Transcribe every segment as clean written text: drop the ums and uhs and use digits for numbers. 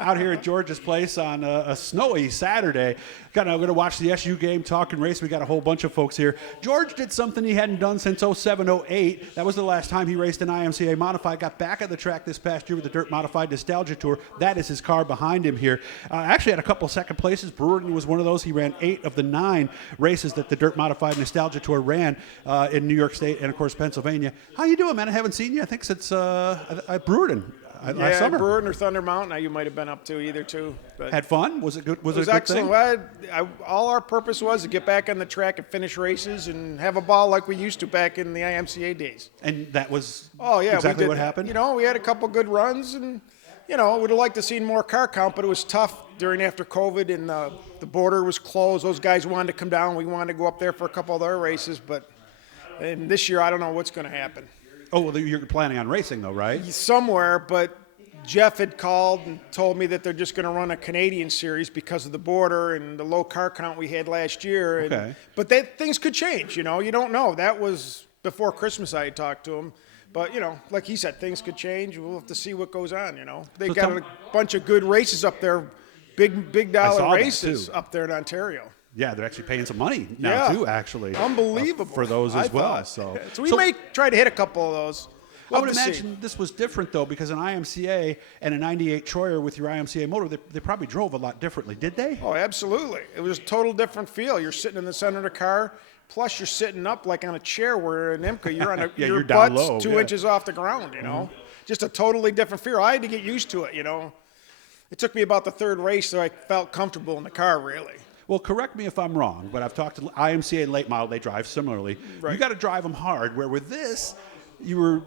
out here at George's place on a snowy Saturday. Kind of going to watch the SU game, talking race. We got a whole bunch of folks here. George did something he hadn't done since 07, 08. That was the last time he raced an IMCA Modified. Got back at the track this past year with the Dirt Modified Nostalgia Tour. That is his car behind him here. Actually had a couple second places. Brewerton was one of those. He ran 8 of the 9 races that the Dirt Modified Nostalgia Tour ran in New York State and, of course, Pennsylvania. How you doing, man? I haven't seen you, I think, since Brewerton. Last summer. Brewerton or Thunder Mountain, you might have been up to either two. But had fun? Was it good? Was it a good excellent. thing? All our purpose was to get back on the track and finish races and have a ball like we used to back in the IMCA days. And that was exactly what happened? We had a couple good runs and, would have liked to see more car count, but it was tough after COVID and the border was closed. Those guys wanted to come down. We wanted to go up there for a couple of their races, and this year I don't know what's going to happen. Oh, well, you're planning on racing, though, right? Somewhere, but Jeff had called and told me that they're just going to run a Canadian series because of the border and the low car count we had last year. Okay. But things could change, you don't know. That was before Christmas I had talked to him. But, like he said, things could change. We'll have to see what goes on, They got a bunch of good races up there, big dollar races up there in Ontario. Yeah, they're actually paying some money now, too, actually. Unbelievable. For those as well. So we may try to hit a couple of those. I would imagine this was different, though, because an IMCA and a 98 Troyer with your IMCA motor, they probably drove a lot differently, did they? Oh, absolutely. It was a total different feel. You're sitting in the center of the car, plus you're sitting up like on a chair where in IMCA you're on your butt's low, 2 inches off the ground, Just a totally different feel. I had to get used to it, It took me about the third race so I felt comfortable in the car, really. Well, correct me if I'm wrong, but I've talked to IMCA late model. They drive similarly. Right. You got to drive them hard, where with this, you were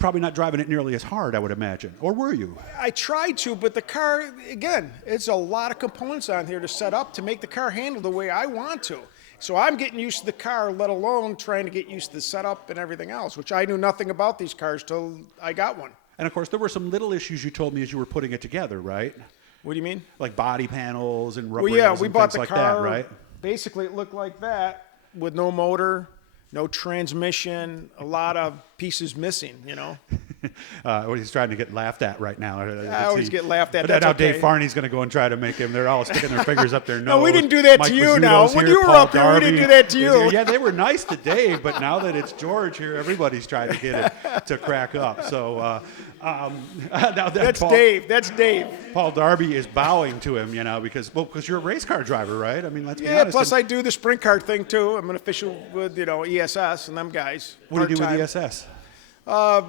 probably not driving it nearly as hard, I would imagine. Or were you? I tried to, but the car, again, it's a lot of components on here to set up to make the car handle the way I want to. So I'm getting used to the car, let alone trying to get used to the setup and everything else, which I knew nothing about these cars till I got one. And, of course, there were some little issues you told me as you were putting it together, right? What do you mean? Like body panels and rubber rails we and bought things the like car, that, right? Basically, it looked like that with no motor, no transmission, a lot of pieces missing, He's trying to get laughed at right now. I always get laughed at. But now Dave Farney's going to go and try to make him. They're all sticking their fingers up their nose. No, we didn't do that Mike to you Mazzuto's now. Here, when you were Paul up here, we didn't do that to you. Yeah, they were nice to Dave, but now that it's George here, everybody's trying to get it to crack up. So now that's Paul, Dave. That's Dave. Paul Darby is bowing to him, because you're a race car driver, right? I mean, let's be honest. Plus I do the sprint car thing too. I'm an official with ESS and them guys. What do you do with ESS?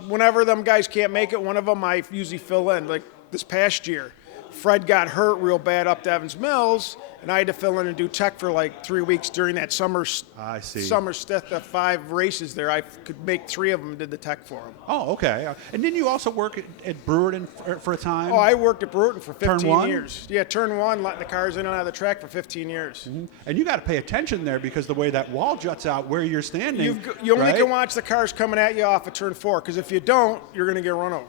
Whenever them guys can't make it, one of them I usually fill in. Like this past year, Fred got hurt real bad up to Evans Mills, and I had to fill in and do tech for like 3 weeks during that summer stint of 5 races there. I could make 3 of them and did the tech for them. Oh, okay. And didn't you also work at Brewerton for a time? Oh, I worked at Brewerton for 15 Turn years. Yeah, turn 1, letting the cars in and out of the track for 15 years. Mm-hmm. And you got to pay attention there because the way that wall juts out where you're standing. You only can watch the cars coming at you off of turn 4, because if you don't, you're going to get run over.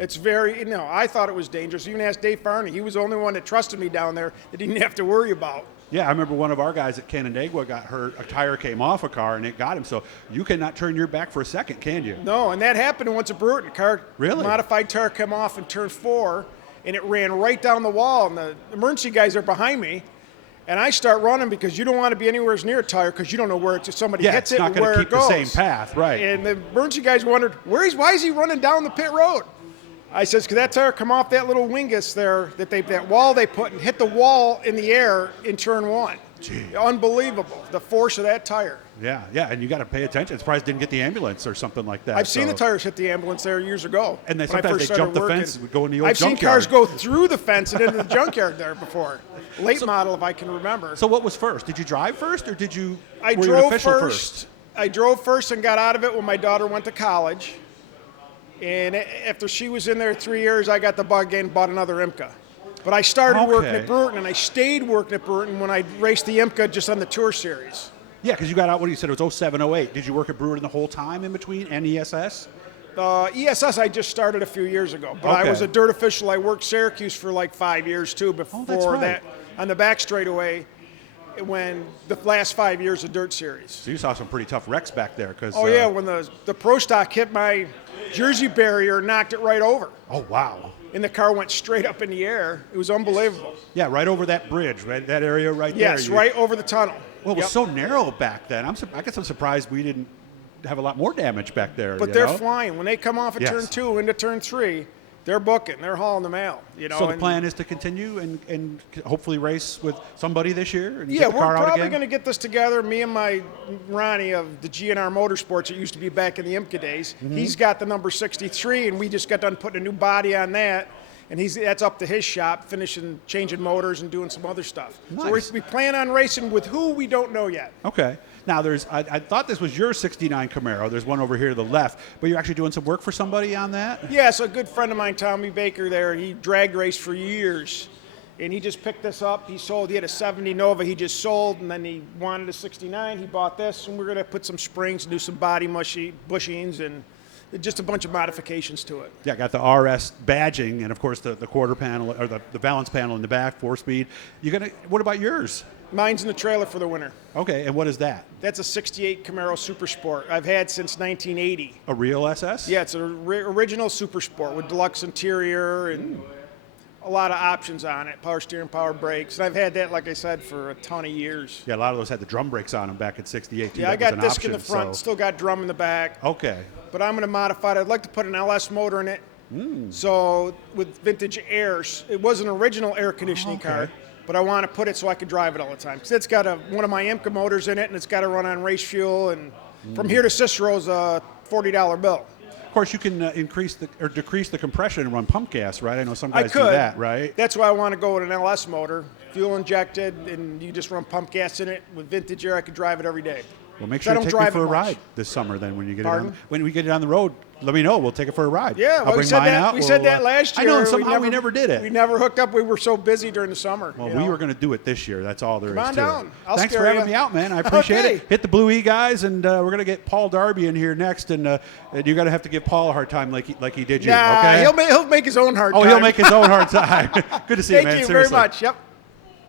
It's very, I thought it was dangerous. Even asked Dave Farney. He was the only one that trusted me down there that he didn't have to worry about. Yeah, I remember one of our guys at Canandaigua got hurt. A tire came off a car, and it got him. So you cannot turn your back for a second, can you? No, and that happened once at Brewerton. Modified tire came off in turn 4, and it ran right down the wall, and the emergency guys are behind me. And I start running because you don't want to be anywhere near a tire because you don't know where somebody hits it and where it goes. It's not going to keep the same path, right? And the emergency guys wondered, why is he running down the pit road? I says, because that tire come off that little wingus there, that wall they put, and hit the wall in the air in turn 1. Gee. Unbelievable, the force of that tire. Yeah, and you got to pay attention. Surprised didn't get the ambulance or something like that. I've seen the tires hit the ambulance there years ago. And sometimes they jump the fence and go in the old junkyard. I've seen cars go through the fence and into the junkyard there before. Late model, if I can remember. So what was first? Did you drive first, or did you? I drove first. I drove first and got out of it when my daughter went to college. And after she was in there 3 years, I got the bug and bought another IMCA. But I started working at Brewerton, and I stayed working at Brewerton when I raced the IMCA just on the Tour Series. Yeah, because you got out, what you said, it was 07, 08. Did you work at Brewerton the whole time in between, and ESS? ESS I just started a few years ago. But I was a dirt official. I worked Syracuse for like 5 years, too, before that on the back straightaway. When the last 5 years of Dirt Series. So you saw some pretty tough wrecks back there. When the Pro Stock hit my Jersey barrier and knocked it right over. Oh, wow. and the car went straight up in the air. It was unbelievable. Yeah, right over that bridge, right? That area right there. Yes, right over the tunnel. Well, it was so narrow back then. I guess I'm surprised we didn't have a lot more damage back there. But they're flying. When they come off at turn 2 into turn 3, they're booking. They're hauling the mail. So the plan is to continue and hopefully race with somebody this year and yeah, get the car we're out probably again? going to get this together. Me and my Ronnie of the GNR Motorsports, it used to be back in the IMCA days. Mm-hmm. He's got the number 63, and we just got done putting a new body on that. And that's up to his shop, changing motors and doing some other stuff. Nice. So we plan on racing with who we don't know yet. Okay. Now, I thought this was your 69 Camaro. There's one over here to the left, but you're actually doing some work for somebody on that? Yeah, so a good friend of mine, Tommy Baker there, he drag raced for years. And he just picked this up. He had a 70 Nova he just sold, and then he wanted a 69. He bought this, and we're going to put some springs and do some body bushings and just a bunch of modifications to it. Yeah, got the RS badging, and of course the quarter panel or the balance panel in the back, 4-speed. What about yours? Mine's in the trailer for the winter. Okay, and what is that? That's a 68 Camaro Super Sport I've had since 1980. A real SS? Yeah, it's an original Super Sport with deluxe interior and a lot of options on it, power steering, power brakes. And I've had that, like I said, for a ton of years. Yeah, a lot of those had the drum brakes on them back in 68 too. Yeah, I got disc in the front, still got drum in the back. Okay. But I'm going to modify it. I'd like to put an LS motor in it. So with vintage airs, it was an original air conditioning car, but I want to put it so I can drive it all the time. Because it's got one of my IMCA motors in it, and it's got to run on race fuel. And from here to Cicero's a $40 bill. Of course, you can increase or decrease the compression and run pump gas, right? I know some guys I could do that, right? That's why I want to go with an LS motor, fuel injected, and you just run pump gas in it. With vintage air, I could drive it every day. Well, make sure to take me for a ride this summer then when you get it on. When we get it on the road, let me know. We'll take it for a ride. Yeah, well, I'll bring mine out. We said that last year. I know, and somehow we never did it. We never hooked up. We were so busy during the summer. Well, we were going to do it this year. That's all there is to it. Come on down. Thanks for having me out, man. I appreciate it. Hit the Blue E guys, and we're going to get Paul Darby in here next, and you're going to have to give Paul a hard time like he did you. Nah, okay? he'll make his own hard time. Oh, he'll make his own hard time. Good to see you, man. Thank you Seriously. very much. Yep.